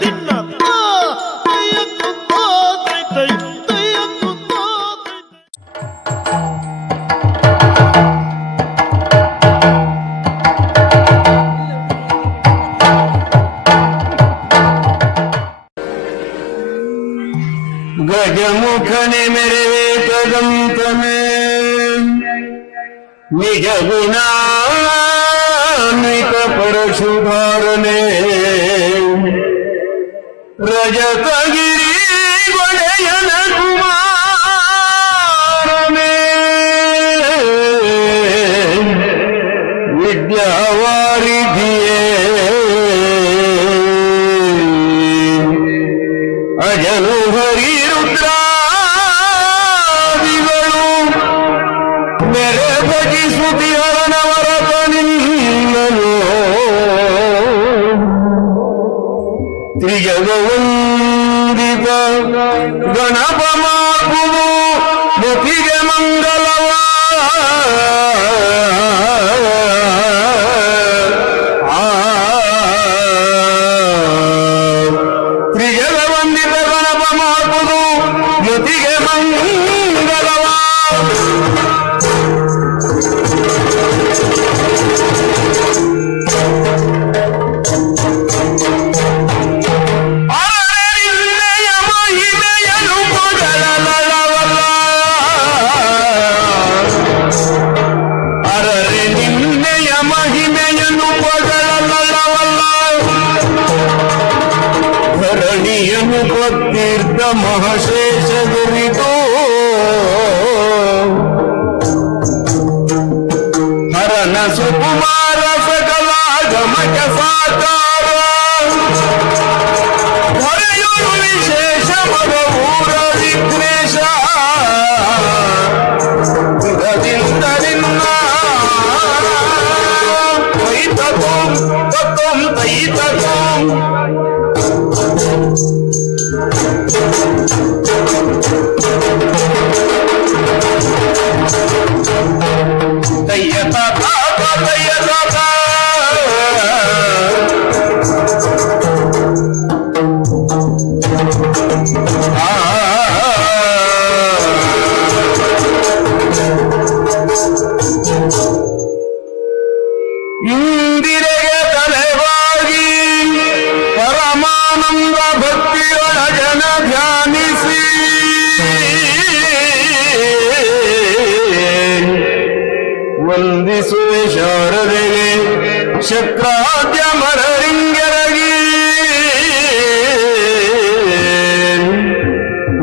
ದಿನ್ನ गजमुखने मेरे वेदंत में निज गुणान्वित परशुधारने रजतगिरी वडयन कुमार में विद्यावारिधिये अजनु हरि मेरे भजी सुति हरनवरत निन्ननु त्रिजगवंदित गणप माकुमु मतिगे मंगलवा त्रिजगवंदित गणप माकुमु मतिगे मंगलवा तीर्थ महशेष गुरितो हरन सुकुमार सकला गमक साकार हरयुर विशेष मधुर विघ्नेश रविंदरिन्ना तैततों ततों तैततों ಇಂದಿರೆಗೆ ತಲೆವಾಗಿ ಪರಮಾನಂದ ಭಕ್ತಿಯೊಳ ಜನ ಧ್ಯಾನಿಸಿ ವಂದಿಸುವೆ ಶಾರದೆಗೆ ಶಕ್ರಾದ್ಯ ಮರರಿಂಗರಗಿ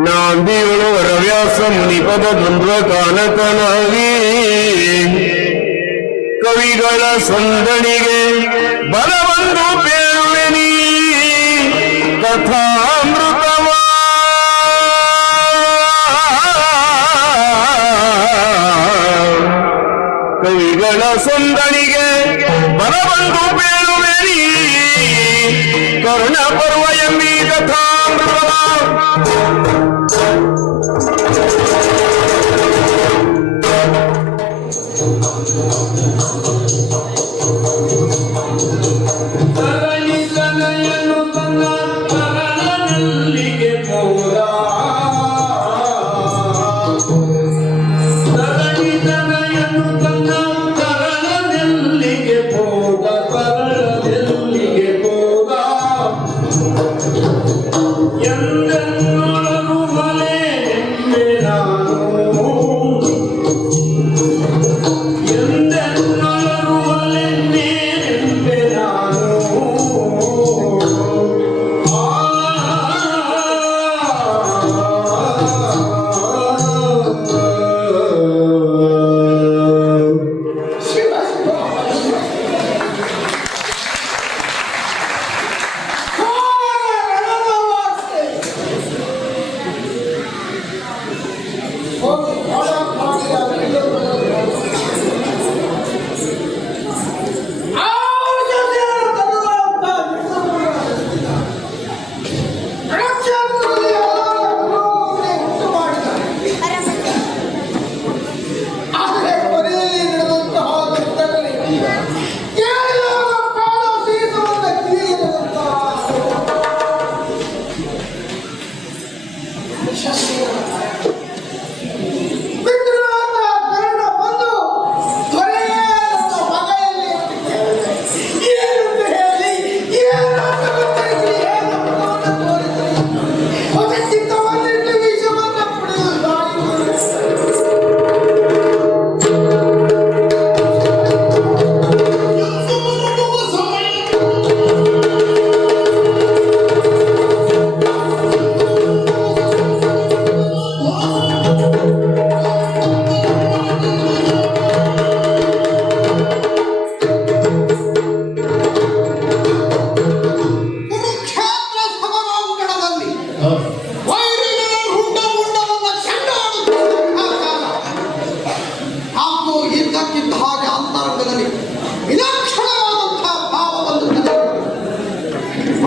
ನಾಂದಿಯೊಳು ವರವ್ಯಾಸಂ ನಿಪದ ದ್ವಂದ್ವ ಕಾನಕನಾಗಿ ಕವಿಗಳ ಸಂದಣಿಗೆ ಬಲವಂದು ಬೇರುವೆನಿ ಕಥಾಮೃತವ ಕವಿಗಳ ಸಂದಣಿಗೆ ಬಲವಂದು ಬೇರುವೆನಿ ಕರ್ಣ ಪರ್ವ ಎಂಬಿ ಕಥಾಮೃತವ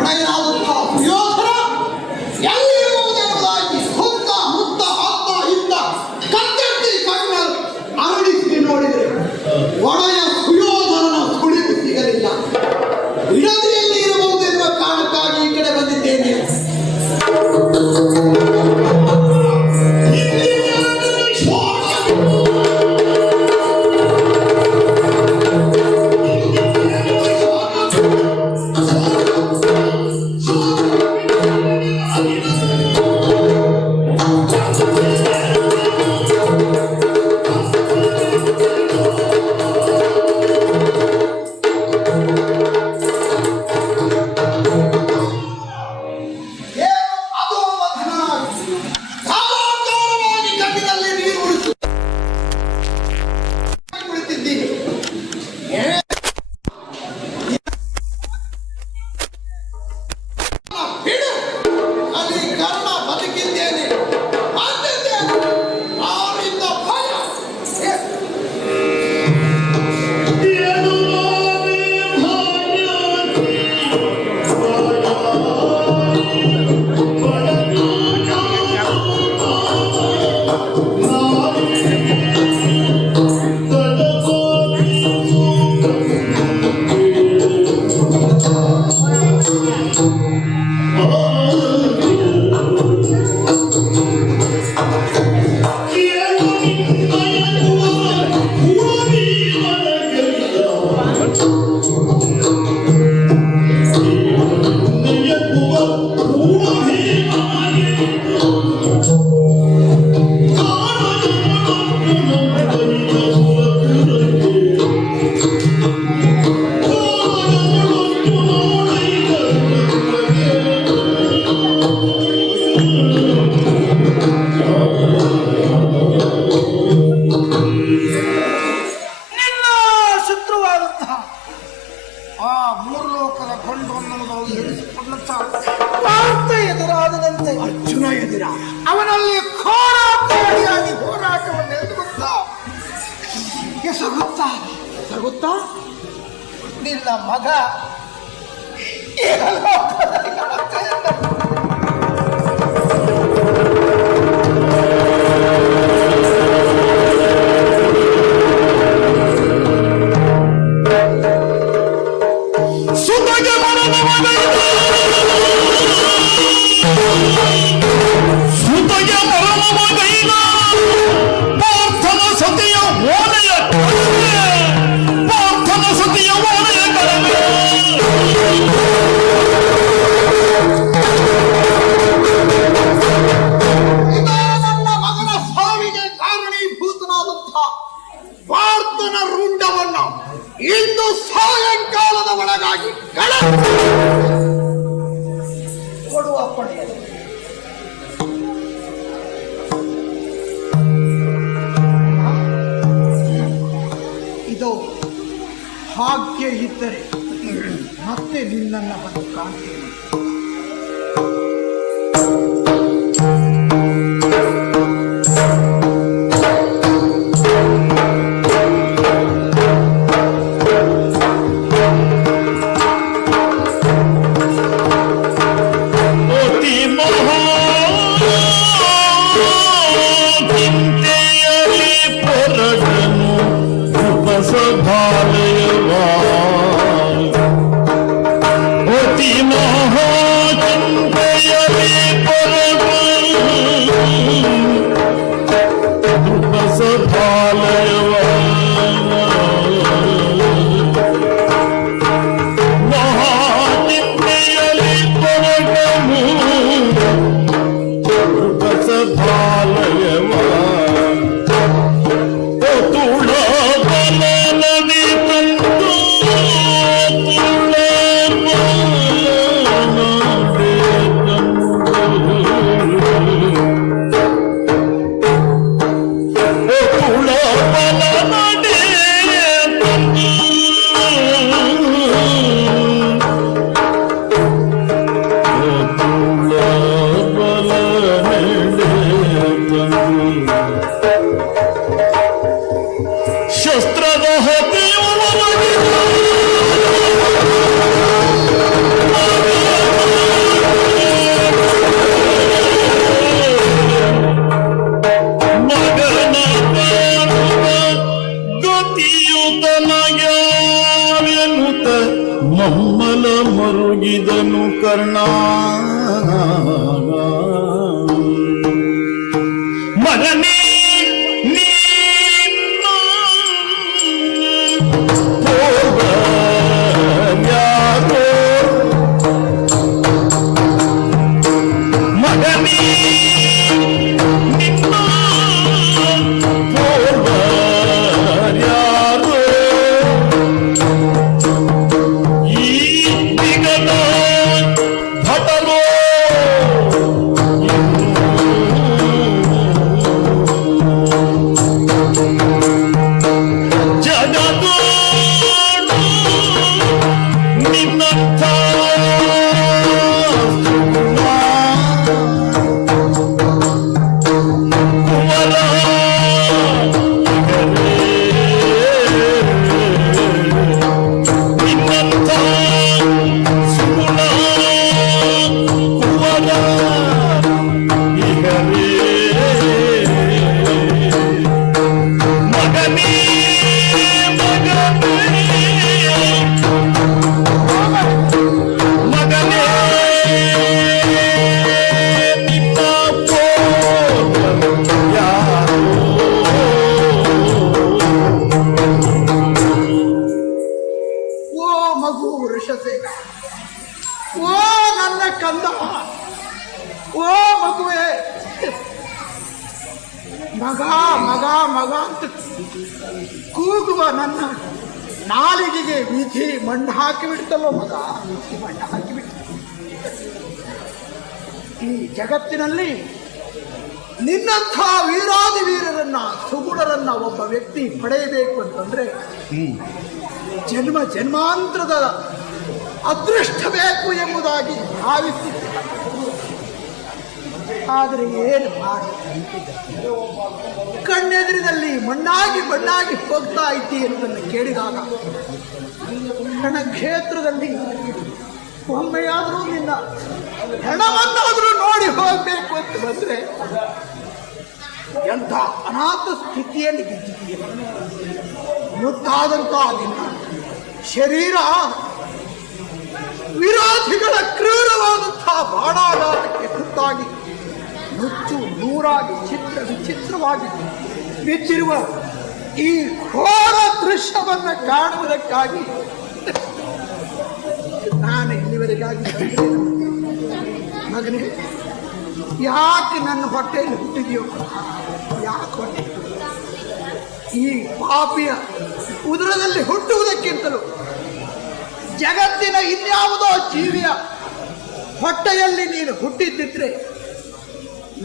ಒಡೆಯನಾದಂತಹ ಸುಯೋಧನ ಎಲ್ಲಿರುವುದೆಂಬುದಾಗಿ ಸುತ್ತ ಮುತ್ತ ಅತ್ತ ಇತ್ತ ಕತ್ತೆತ್ತಿ ಕಣ್ಣ ಅರಳಿಸಿ ನೋಡಿದರೆ ಒಡೆಯ ಸುಯೋಧನನ ಸುಳಿವು ಸಿಗಲಿಲ್ಲ. ಬಿಡದಿಯಲ್ಲಿ ಇರಬಹುದೆನ್ನುವ ಕಾರಣಕ್ಕಾಗಿ ಈ ಕಡೆ ಬಂದಿದ್ದೇನೆ. ಅವನಲ್ಲಿ ಘೋರಾಗಿ ಹೋರಾಟವನ್ನು ಎಸಗುತ್ತಾ ನಿನ್ನ ಮಗ ಇಂದು ಸಾಯಂಕಾಲದ ಒಳಗಾಗಿ ಕೊಡುವ ಪಡೆಯ ಇದು ಭಾಗ್ಯ ಇದ್ದರೆ ಮತ್ತೆ ನಿನ್ನನ್ನು ಬಂದು ಕಾಣ್ತೇನೆ. ಭಾಲಯವಾ ಮಗನೇ ನೀನು ಹೋಗಲ್ಯಾರೋ ಮಗನೇ ನಿನ್ನ ಹೋಗಲ್ಯಾರೋ ಈ ವಿಗತ ಭಟರೋ ಜಗದೋಡು ನಿನ್ನಂಥ ಕುವರ ನಿನ್ನಂಥ ಸುಗುಣ ಕುವರ ಇಹರೇ ಮಗನೇ ಮಗನೇ ನಿನ್ನ ಯಾರು ಓ ಮಗು ವೃಷಸೇನ, ಓ ನನ್ನ ಕಂದ, ಓ ಮಗುವೆ, ಮಗ ಮಗ ಮಗ ಅಂತ ಕೂಗುವ ನನ್ನ ನಾಲಿಗೆಗೆ ವಿಧಿ ಮಣ್ಣು ಹಾಕಿಬಿಡ್ತಲ್ಲೋ ಮಗ, ವಿಧಿ ಮಣ್ಣು ಹಾಕಿಬಿಟ್ಟು. ಈ ಜಗತ್ತಿನಲ್ಲಿ ನಿನ್ನಂಥ ವೀರಾದಿ ವೀರರನ್ನ ಸುಗುಣರನ್ನ ಒಬ್ಬ ವ್ಯಕ್ತಿ ಪಡೆಯಬೇಕು ಅಂತಂದ್ರೆ ಜನ್ಮ ಜನ್ಮಾಂತರದ ಅದೃಷ್ಟ ಬೇಕು ಎಂಬುದಾಗಿ ಭಾವಿಸಿದ್ದೆ. ಆದರೆ ಏನು ಮಾಡಿ ಕಣ್ಣೆದುರಿನಲ್ಲಿ ಮಣ್ಣಾಗಿ ಹೋಗ್ತಾ ಇದ್ದಿ ಎನ್ನುವುದನ್ನು ಕೇಳಿದಾಗ ರಣಕ್ಷೇತ್ರದಲ್ಲಿ ಒಮ್ಮೆಯಾದರೂ ನಿನ್ನ ಹೆಣವನ್ನಾದರೂ ನೋಡಿ ಹೋಗಬೇಕು ಅಂತ ಬಂದ್ರೆ ಎಂಥ ಅನಾಥ ಸ್ಥಿತಿಯಲ್ಲಿ ಬಿದ್ದಿದೆಯ. ಮುದ್ದಾದಂಥ ನಿನ್ನ ಶರೀರ ವಿರೋಧಿಗಳ ಕ್ರೂರವಾದಂತಹ ಬಾಣಾಘಾತಕ್ಕೆ ತುತ್ತಾಗಿ ನುಚ್ಚು ನೂರಾಗಿ ಚಿತ್ರ ವಿಚಿತ್ರವಾಗಿ ಬಿದ್ದಿರುವ ಈ ಘೋರ ದೃಶ್ಯವನ್ನು ಕಾಣುವುದಕ್ಕಾಗಿ ನಾನು ಇಲ್ಲಿವರೆಗಾಗಿ ಮಗನೇ, ಯಾಕೆ ನನ್ನ ಹೊಟ್ಟೆಯಲ್ಲಿ ಹುಟ್ಟಿದೆಯೋ, ಯಾಕೆ ಹೊಟ್ಟೆ ಈ ಪಾಪಿಯ ಉದರದಲ್ಲಿ ಹುಟ್ಟುವುದಕ್ಕಿಂತಲೂ ಜಗತ್ತಿನ ಇನ್ಯಾವುದೋ ಜೀವಿಯ ಹೊಟ್ಟೆಯಲ್ಲಿ ನೀನು ಹುಟ್ಟಿದ್ದಿದ್ರೆ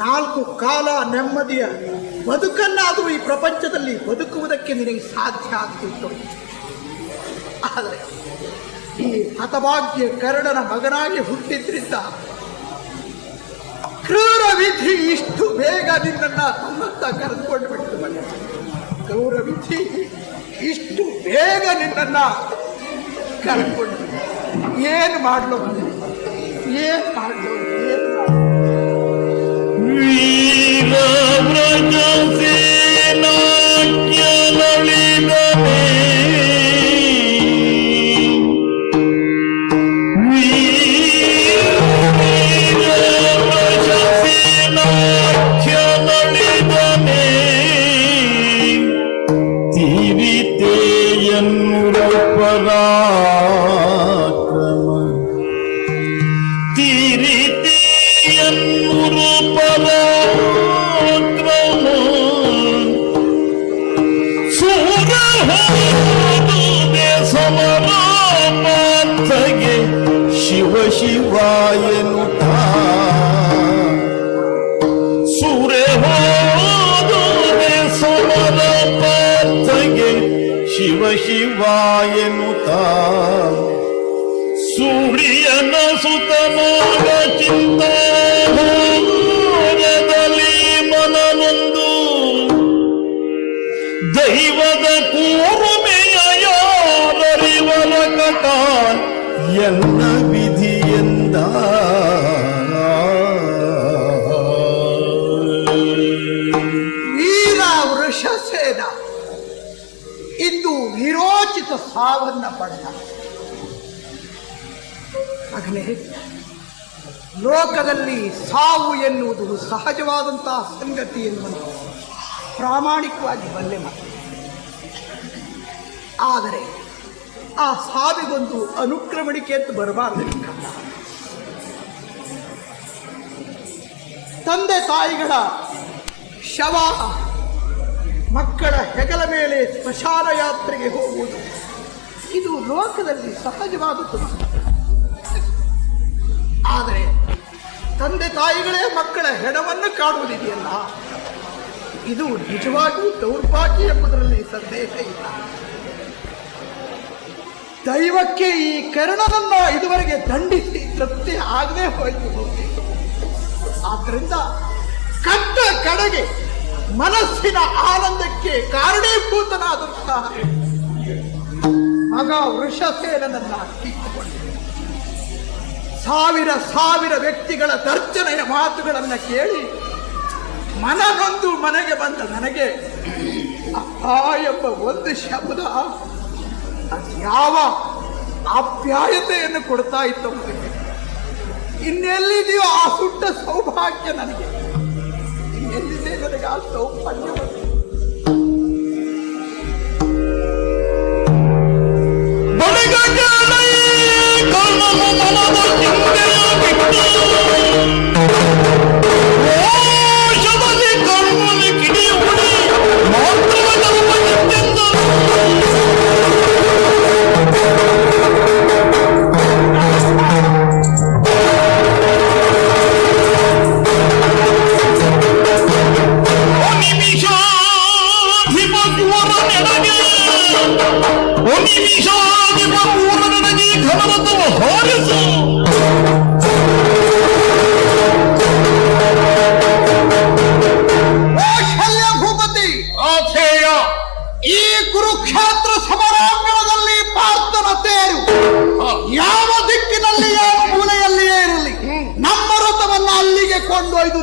4 ಕಾಲ ನೆಮ್ಮದಿಯ ಬದುಕನ್ನಾದರೂ ಈ ಪ್ರಪಂಚದಲ್ಲಿ ಬದುಕುವುದಕ್ಕೆ ನಿನಗೆ ಸಾಧ್ಯ ಆಗ್ತಿತ್ತು. ಆದರೆ ಈ ಹತಭಾಗ್ಯ ಕರ್ಣನ ಮಗನಾಗಿ ಹುಟ್ಟಿದ್ರಿಂದ ಕ್ರೂರ ವಿಧಿ ಇಷ್ಟು ಬೇಗ ನಿನ್ನನ್ನು ತನ್ನತ್ತ ಕರೆದುಕೊಂಡು ಬಿಟ್ಟು ಬಂದ. ಕ್ರೂರ ವಿಧಿ ಇಷ್ಟು ಬೇಗ ನಿನ್ನನ್ನು ಕರೆದುಕೊಂಡು ಏನು ಮಾಡಲು ಏನು ಮಾಡಲು ಶಿವಾಯನುತ ಸೂರೆ ಹೋದೆ ಸಮರ ಪಾರ್ಥಗೆ ಶಿವ ಶಿವಾಯನುತ ಸೂರ್ಯನ ಸುತನಾಗ ಚಿಂತಾದಲ್ಲಿ ಮನನೊಂದು ದೈವದ ಕೂರ್ಮೆಯ ಯಾರರಿವರ ಕಟ ಎಲ್ಲ ವಿಧಿಯಿಂದ ವೀರ ವೃಷಸೇನ ಇಂದು ವೀರೋಚಿತ ಸಾವನ್ನ ಪಡೆದ. ಮಗನೇ, ಲೋಕದಲ್ಲಿ ಸಾವು ಎನ್ನುವುದು ಸಹಜವಾದಂತಹ ಸಂಗತಿ ಎನ್ನುವುದು ಪ್ರಾಮಾಣಿಕವಾಗಿ ಬಲ್ಲೆ ಮಾತು. ಆದರೆ ಆ ಸಾವಿಗೊಂದು ಅನುಕ್ರಮಣಿಕೆ ಅಂತ ಬರಬಾರದು. ತಂದೆ ತಾಯಿಗಳ ಶವ ಮಕ್ಕಳ ಹೆಗಲ ಮೇಲೆ ಸ್ಮಶಾನ ಯಾತ್ರೆಗೆ ಹೋಗುವುದು ಇದು ಲೋಕದಲ್ಲಿ ಸಹಜವಾದದ್ದು. ಆದರೆ ತಂದೆ ತಾಯಿಗಳೇ ಮಕ್ಕಳ ಹೆಣವನ್ನು ಕಾಣುವುದಿದೆಯಲ್ಲ, ಇದು ನಿಜವಾಗಿಯೂ ದೌರ್ಭಾಗ್ಯ ಎಂಬುದರಲ್ಲಿ ಸಂದೇಹ ಇಲ್ಲ. ದೈವಕ್ಕೆ ಈ ಕರ್ಣನನ್ನು ಇದುವರೆಗೆ ದಂಡಿಸಿ ತೃಪ್ತಿ ಆಗದೆ ಹೋಯಿತು. ಆದ್ದರಿಂದ ಕಟ್ಟ ಕಡೆಗೆ ಮನಸ್ಸಿನ ಆನಂದಕ್ಕೆ ಕಾರಣೀಭೂತನಾದಂತಹ ಮಗ ವೃಷಸೇನನನ್ನ ಕಿತ್ತುಕೊಂಡಿದೆ. ಸಾವಿರ ವ್ಯಕ್ತಿಗಳ ದರ್ಜನೆಯ ಮಾತುಗಳನ್ನು ಕೇಳಿ ಮನನೊಂದು ಮನೆಗೆ ಬಂದ ನನಗೆ ಅಪ್ಪ ಎಂಬ ಒಂದು ಶಬ್ದ ಅದು ಯಾವ ಆಪ್ಯಾಯತೆಯನ್ನು ಕೊಡ್ತಾ ಇತ್ತು. ಇನ್ನೆಲ್ಲಿದೆಯೋ ಆ ಸುಟ್ಟ ಸೌಭಾಗ್ಯ ನನಗೆ, ಇನ್ನೆಲ್ಲಿದೆ ನನಗೆ ಆ ಸೌಭಾಗ್ಯ. ಈ ಕುರುಕ್ಷೇತ್ರ ಸಮರಾಂಗಣದಲ್ಲಿ ಪಾರ್ಥನ ತೇರು ಯಾವ ದಿಕ್ಕಿನಲ್ಲಿ ಯಾವ ಮೂಲೆಯಲ್ಲಿಯೇ ಇರಲಿ, ನಮ್ಮ ರಥವನ್ನು ಅಲ್ಲಿಗೆ ಕೊಂಡೊಯ್ದು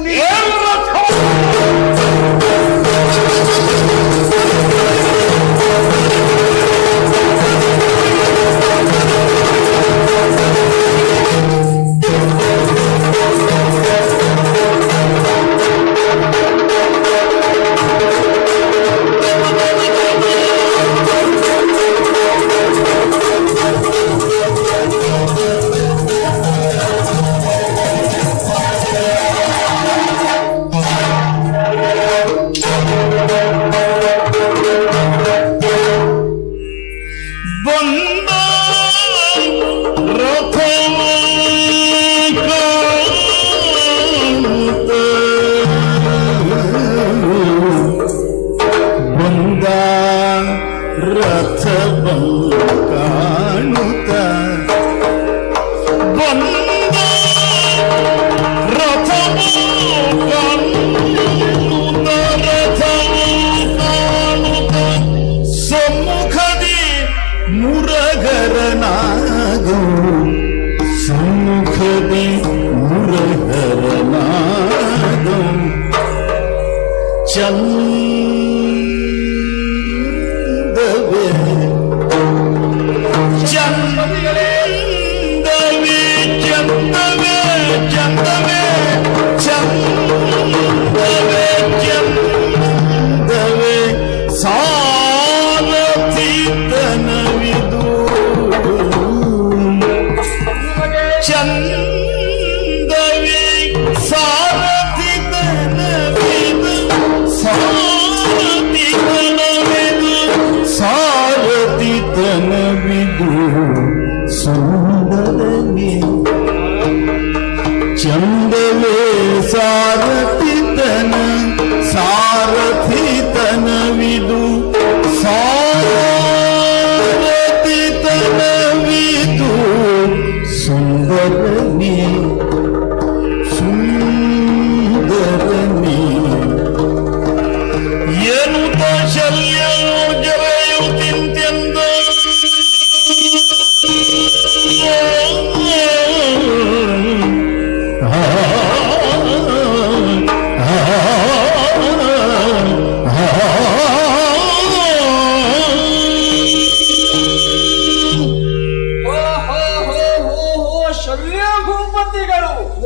Ah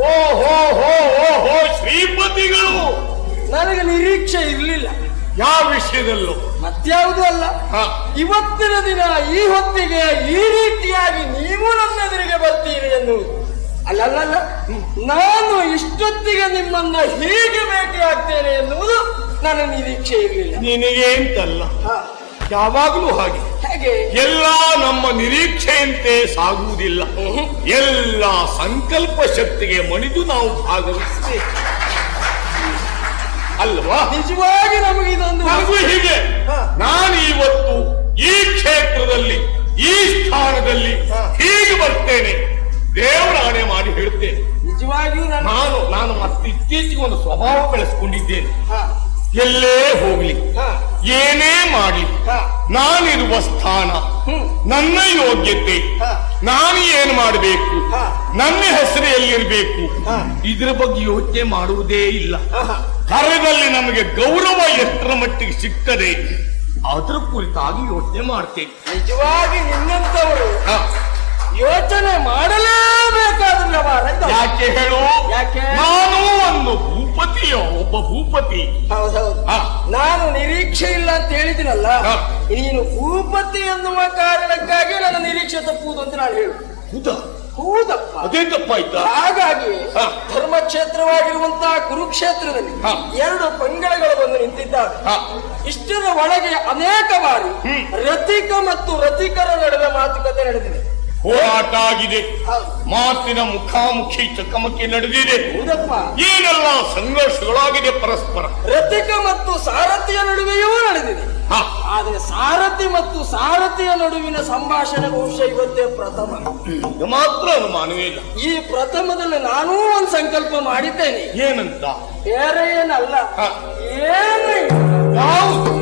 ಓಹೋ ಹೋ ಓಹೋ ಶ್ರೀಪತಿಗಳು ನನಗೆ ನಿರೀಕ್ಷೆ ಇರಲಿಲ್ಲ. ಯಾವ ವಿಷಯದಲ್ಲೂ ಮತ್ಯಾವುದೂ ಅಲ್ಲ, ಇವತ್ತಿನ ದಿನ ಈ ಹೊತ್ತಿಗೆ ಈ ರೀತಿಯಾಗಿ ನೀವು ನನ್ನೆದುರಿಗೆ ಬರ್ತೀರಿ ಎನ್ನುವುದು. ಅಲ್ಲಲ್ಲ, ನಾನು ಇಷ್ಟೊತ್ತಿಗೆ ನಿಮ್ಮನ್ನ ಹೀಗೆ ಭೇಟಿ ಆಗ್ತೇನೆ ಎನ್ನುವುದು ನನ್ನ ನಿರೀಕ್ಷೆ ಇರಲಿಲ್ಲ. ನಿನಗೆ ಅಂತಲ್ಲ, ಯಾವಾಗಲೂ ಹಾಗೆ. ಹೇಗೆ? ಎಲ್ಲ ನಮ್ಮ ನಿರೀಕ್ಷೆಯಂತೆ ಸಾಗುವುದಿಲ್ಲ. ಎಲ್ಲ ಸಂಕಲ್ಪ ಶಕ್ತಿಗೆ ಮಣಿದು ನಾವು ಭಾಗವಹಿಸಬೇಕು ಅಲ್ವಾ? ನಿಜವಾಗಿ ನಮಗೆ ಇದೊಂದು ನನಗೂ ಹೀಗೆ. ನಾನು ಇವತ್ತು ಈ ಕ್ಷೇತ್ರದಲ್ಲಿ ಈ ಸ್ಥಾನದಲ್ಲಿ ಹೀಗೆ ಬರ್ತೇನೆ, ದೇವರ ಆಣೆ ಮಾಡಿ ಹೇಳ್ತೇನೆ. ನಿಜವಾಗಿಯೂ ನಾನು ಮತ್ತೆ ಇತ್ತೀಚೆಗೆ ಒಂದು ಸ್ವಭಾವ ಬೆಳೆಸ್ಕೊಂಡಿದ್ದೇನೆ. ಎಲ್ಲೇ ಹೋಗ್ಲಿ, ಏನೇ ಮಾಡಲಿ, ನಾನಿರುವ ಸ್ಥಾನ, ನನ್ನ ಯೋಗ್ಯತೆ, ನಾನು ಏನು ಮಾಡಬೇಕು, ನನ್ನ ಹೆಸರು ಎಲ್ಲಿರ್ಬೇಕು, ಇದ್ರ ಬಗ್ಗೆ ಯೋಚನೆ ಮಾಡುವುದೇ ಇಲ್ಲ. ಕರೆದಲ್ಲಿ ನಮಗೆ ಗೌರವ ಎಷ್ಟರ ಮಟ್ಟಿಗೆ ಸಿಗ್ತದೆ ಅದ್ರ ಕುರಿತಾಗಿ ಯೋಚನೆ ಮಾಡ್ತೇನೆ. ನಿಜವಾಗಿ ನಿನ್ನಂತವರು ಯೋಚನೆ ಮಾಡಲೇಬೇಕಾದ ಯಾಕೆ ಹೇಳು? ಯಾಕೆ? ನಾನು ಒಂದು ಭೂಪತಿಯೋ, ಒಬ್ಬ ಭೂಪತಿ. ಹೌದೌದು, ನಾನು ನಿರೀಕ್ಷೆ ಇಲ್ಲ ಅಂತ ಹೇಳಿದಿನಲ್ಲ, ನೀನು ಭೂಪತಿ ಎನ್ನುವ ಕಾರಣಕ್ಕಾಗಿ ನನ್ನ ನಿರೀಕ್ಷೆ ತಪ್ಪುವುದು ಅಂತ ನಾನು ಹೇಳು. ಹೌದಪ್ಪ, ಅದೇ ತಪ್ಪಾಯ್ತಾ? ಹಾಗಾಗಿ ಧರ್ಮಕ್ಷೇತ್ರವಾಗಿರುವಂತಹ ಕುರುಕ್ಷೇತ್ರದಲ್ಲಿ ಎರಡು ಪಂಗಡಗಳು ಬಂದು ನಿಂತಿದ್ದಾರೆ. ಇಷ್ಟರ ಒಳಗೆ ಅನೇಕ ಬಾರಿ ರಥಿಕ ಮತ್ತು ರಥಿಕರ ನಡುವೆ ಮಾತುಕತೆ ನಡೆದಿದೆ, ಹೋರಾಟ ಆಗಿದೆ, ಮಾತಿನ ಮುಖಾಮುಖಿ ಚಕಮಕಿ ನಡೆದಿದೆ. ಹೌದಪ್ಪ, ಏನೆಲ್ಲ ಸಂಘರ್ಷಗಳಾಗಿದೆ ಪರಸ್ಪರ. ರಥಿಕ ಮತ್ತು ಸಾರಥಿಯ ನಡುವೆಯೂ ನಡೆದಿದೆ. ಆದ್ರೆ ಸಾರಥಿ ಮತ್ತು ಸಾರಥಿಯ ನಡುವಿನ ಸಂಭಾಷಣೆ ಬಹುಶಃ ಇವತ್ತೇ ಪ್ರಥಮ. ಇದು ಮಾತ್ರ ಅನುಮಾನವೇ ಇಲ್ಲ. ಈ ಪ್ರಥಮದಲ್ಲಿ ನಾನೂ ಒಂದು ಸಂಕಲ್ಪ ಮಾಡಿದ್ದೇನೆ. ಏನಂತ? ಬೇರೆ ಏನಲ್ಲ, ಯಾವುದು?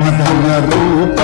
ಮದನ ರೂಪ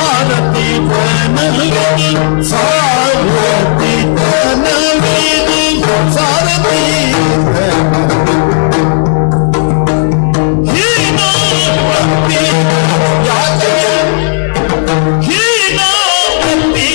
ಸಾರಥಿ ತನವಿದಿ ಸಾರಥಿ ತನವಿದಿ ಸಾರಥಿ ಹೀನಾವತಿ ಯಾಕೆ ಹೀನಾವತಿ ಯಾಕೆ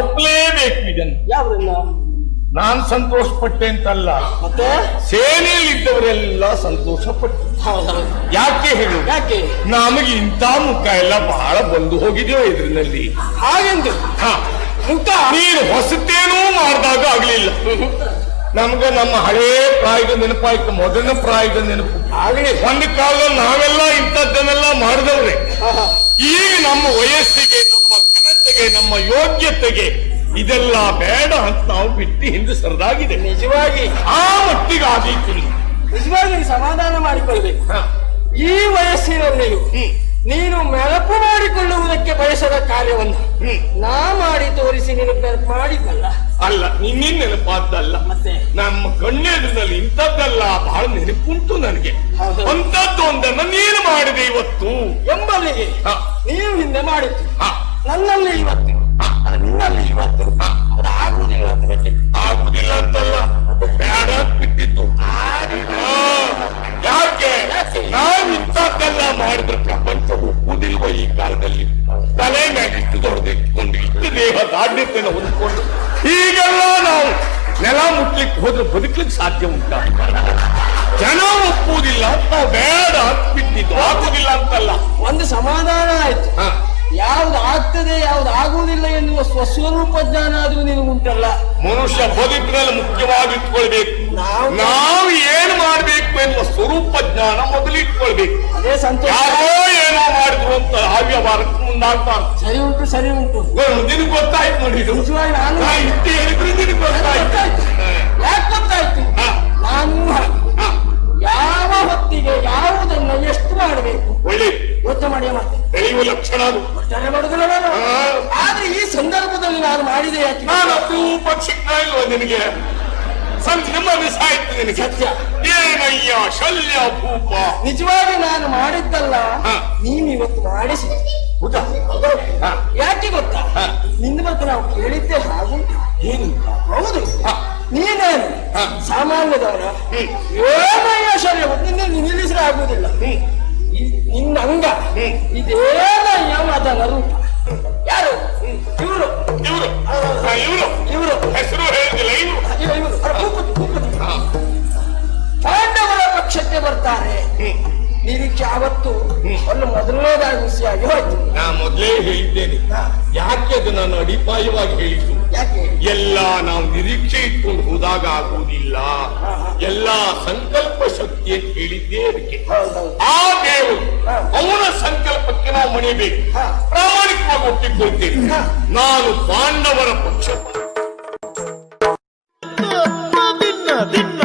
ಒಪ್ಲೇಬೇಕು ಇದನ್ನು. ಯಾವ್ದನ್ನ? ನಾನ್ ಸಂತೋಷ ಪಟ್ಟೆ ಅಂತಲ್ಲ, ಮತ್ತೆ ಸೇನೆಯಲ್ಲಿ ಇದ್ದವರೆಲ್ಲ ಸಂತೋಷ ಪಟ್ಟು. ಯಾಕೆ ಹೇಳು? ಯಾಕೆ? ನಮಗೆ ಇಂಥ ಮುಖ ಎಲ್ಲ ಬಹಳ ಬಂದು ಹೋಗಿದೆಯೋ ಇದರಲ್ಲಿ. ಹಾಗೆಂದು ಮುಖ ನೀನು ಹೊಸತೇನೂ ಮಾಡಿದಾಗ ಆಗ್ಲಿಲ್ಲ. ನಮ್ಗ ನಮ್ಮ ಹಳೇ ಪ್ರಾಯದ ನೆನಪಾಯ್ತು, ಮೊದಲನೇ ಪ್ರಾಯದ ನೆನಪು. ಆಗಲಿ ಒಂದು ಕಾಲದಲ್ಲಿ ನಾವೆಲ್ಲ ಇಂಥದ್ದನ್ನೆಲ್ಲ ಮಾಡಿದವ್ರೆ. ಈಗ ನಮ್ಮ ವಯಸ್ಸಿಗೆ, ನಮ್ಮ ಘನತೆಗೆ, ನಮ್ಮ ಯೋಗ್ಯತೆಗೆ ಇದೆಲ್ಲ ಬೇಡ ಅಂತ ನಾವು ಬಿಟ್ಟು ಹಿಂದೆ ಸರಿದಾಗಿದೆ. ನಿಜವಾಗಿ ಆ ಮಟ್ಟಿಗೆ ಆದೀತು. ನಿಜವಾಗಿ ಸಮಾಧಾನ ಮಾಡಿಕೊಳ್ಬೇಕು. ಈ ವಯಸ್ಸಿನಲ್ಲಿಯೂ ನೀನು ಮೆಲಪು ಮಾಡಿಕೊಳ್ಳುವುದಕ್ಕೆ ಬಯಸದ ಕಾರ್ಯವನ್ನು ನಾ ಮಾಡಿ ತೋರಿಸಿ ನೀನು ಮಾಡಿದ್ದಲ್ಲ. ಅಲ್ಲ, ನಿನ್ನ ನೆನಪಾದ್ದಲ್ಲ, ಮತ್ತೆ ನಮ್ಮ ಕಣ್ಣೆದುರಿನಲ್ಲಿ ಇಂಥದ್ದೆಲ್ಲ ಬಹಳ ನೆನಪುಂಟು ನನಗೆ. ಅಂತದ್ದು ಒಂದನ್ನು ನೀನು ಮಾಡಿದೆ ಇವತ್ತು ಎಂಬಲ್ಲಿಗೆ ನೀವು ಹಿಂದೆ ಮಾಡಿತ್ತು. ನನ್ನಲ್ಲಿ ಇವತ್ತು, ನಿನ್ನಲ್ಲಿ ಇವತ್ತು ಆಗುದಿಲ್ಲ ಅಂತಲ್ಲ, ಬೇಡ ಬಿಟ್ಟಿತ್ತು. ಯಾಕೆ ನಾವು ಇಂಥದ್ದೆಲ್ಲ ಮಾಡಿದ್ರೆ ಪ್ರಪಂಚ ಒಪ್ಪುದಿಲ್ವ ಈ ಕಾಲದಲ್ಲಿ? ತಲೆ ಮ್ಯಾಗಿಟ್ಟು ದೊಡ್ಡದಿಟ್ಕೊಂಡು ಇಷ್ಟು ದೇಹ ದಾಢ್ಯತೆಯನ್ನು ಹೊಂದ್ಕೊಂಡು ಹೀಗೆಲ್ಲ ನಾವು ನೆಲ ಮುಟ್ಲಿಕ್ಕೆ ಹೋದ್ರೆ ಬದುಕಲಿಕ್ಕೆ ಸಾಧ್ಯ ಉಂಟ? ಜನ ಒಪ್ಪುವುದಿಲ್ಲ, ನಾವು ಬೇಡ ಬಿಟ್ಟಿದ್ದು. ಆಗುದಿಲ್ಲ ಅಂತಲ್ಲ, ಒಂದು ಸಮಾಧಾನ ಆಯ್ತು. ಯಾವ್ದು ಆಗ್ತದೆ ಯಾವ್ದು ಆಗುವುದಿಲ್ಲ ಎನ್ನುವ ಸ್ವಸ್ವರೂಪ ಜ್ಞಾನ ಆದ್ರೂ ನಿನಗುಂಟಲ್ಲ. ಮನುಷ್ಯ ಬದುಕಿನಲ್ಲಿ ಮುಖ್ಯವಾಗಿ ಇಟ್ಕೊಳ್ಬೇಕು. ನಾವು ಏನು ಮಾಡ್ಬೇಕು ಎನ್ನುವ ಸ್ವರೂಪ ಜ್ಞಾನ ಮೊದಲಿಟ್ಕೊಳ್ಬೇಕು. ಅದೇ ಸಂತೋಷ. ಯಾರೋ ಏನೋ ಮಾಡಿದ್ರು ಅಂತ ಅವ್ಯವಹಾರಕ್ಕೆ ಮುಂದಾಗ್ತಾರೆ. ಸರಿ ಉಂಟು, ಸರಿ ಉಂಟು. ನಿನಗೆ ಗೊತ್ತಾಯ್ತು ನೋಡಿ. ನಿಜವಾಗಿ ನಾನು ಇಷ್ಟು ಹೇಳಿದ್ರೆ ನಿನಗೆ ಗೊತ್ತಾಯ್ತು. ಯಾಕೆ ಗೊತ್ತಾಯ್ತು? ನಾನು ಯಾವ ಹೊತ್ತಿಗೆ ಯಾವುದನ್ನ ಎಷ್ಟು ಮಾಡಬೇಕು ಒಳ್ಳೆ ಯೋಚನೆ ಮಾಡಿ ಮತ್ತೆ ಬೆಳೆಯುವ ಲಕ್ಷಣ ಅದು. ಮಾಡುದಿಲ್ಲ ನಾನು. ಆದ್ರೆ ಈ ಸಂದರ್ಭದಲ್ಲಿ ನಾನು ಮಾಡಿದೆ ಯಾಕೆ? ನಾನು ಅಪರೂಪ ಚಿಕ್ಕ ಇಲ್ವ ನಿನಗೆ? ನೆಮ್ಮದಿ ಸಾಯ್ತು ನಿನಗೆ. ಸತ್ಯ. ಏನಯ್ಯ ಶಲ್ಯ ಭೂಪ. ನಿಜವಾಗಿ ನಾನು ಮಾಡಿದ್ದಲ್ಲ, ಹಾ. ನೀನು ಇವತ್ತು ಮಾಡಿಸಿ. ಹೌದಾ? ಹಾ. ಯಾಕೆ ಗೊತ್ತಾ? ಹಾ. ನಿನ್ನ ಬಗ್ಗೆ ನಾವು ಕೇಳಿದ್ದೆ ಹಾಗೂ ಏನು? ಹೌದು. ಹಾ. ನೀನೇನು ಹಾ. ಸಾಮಾನ್ಯದವರ ಏನಯ್ಯ ಶಲ್ಯ ನಿನ್ನ ನಿಲ್ಲಿಸಲು ಆಗುವುದಿಲ್ಲ. ನಿನ್ನ ಅಂಗ ಇದೇನಯ್ಯ ಮದನ ರೂಪ. ಯಾರು ಇವರು? ಇವರು ಇವರು ಇವರು ಹೆಸರು ಹೇಳಿದಿಲ್ಲ. ಇವರು ಭೂಪತಿ ಪಾಂಡವರ ಪಕ್ಷಕ್ಕೆ ಬರ್ತಾರೆ. ನಿರೀಕ್ಷೆ ಆವತ್ತು ಒಂದು ಮೊದಲನೇದಾಗಿ ಹುಸಿಯಾಗಿ ಹೋಯ್ತು. ನಾ ಮೊದಲೇ ಹೇಳಿದ್ದೇನೆ. ಯಾಕೆ ಅದು ನಾನು ಅಡಿಪಾಯವಾಗಿ ಹೇಳಿದ್ದು? ಯಾಕೆ? ಎಲ್ಲ ನಾವು ನಿರೀಕ್ಷೆ ಇಟ್ಕೊಂಡು ಹೋದಾಗ ಆಗುವುದಿಲ್ಲ. ಎಲ್ಲ ಸಂಕಲ್ಪ ಶಕ್ತಿ ಅಂತ ಹೇಳಿದ್ದೇ ಅದಕ್ಕೆ. ಹೌದೌದು. ಆ ದೇವರು ಅವನ ಸಂಕಲ್ಪಕ್ಕೆ ನಾವು ಮಣಿಬೇಕು. ಪ್ರಾಮಾಣಿಕವಾಗಿ ಒಪ್ಪಿಕೊಳ್ತೇನೆ. ನಾನು ಪಾಂಡವರ ಪಕ್ಷ. ದಿನ ದಿನ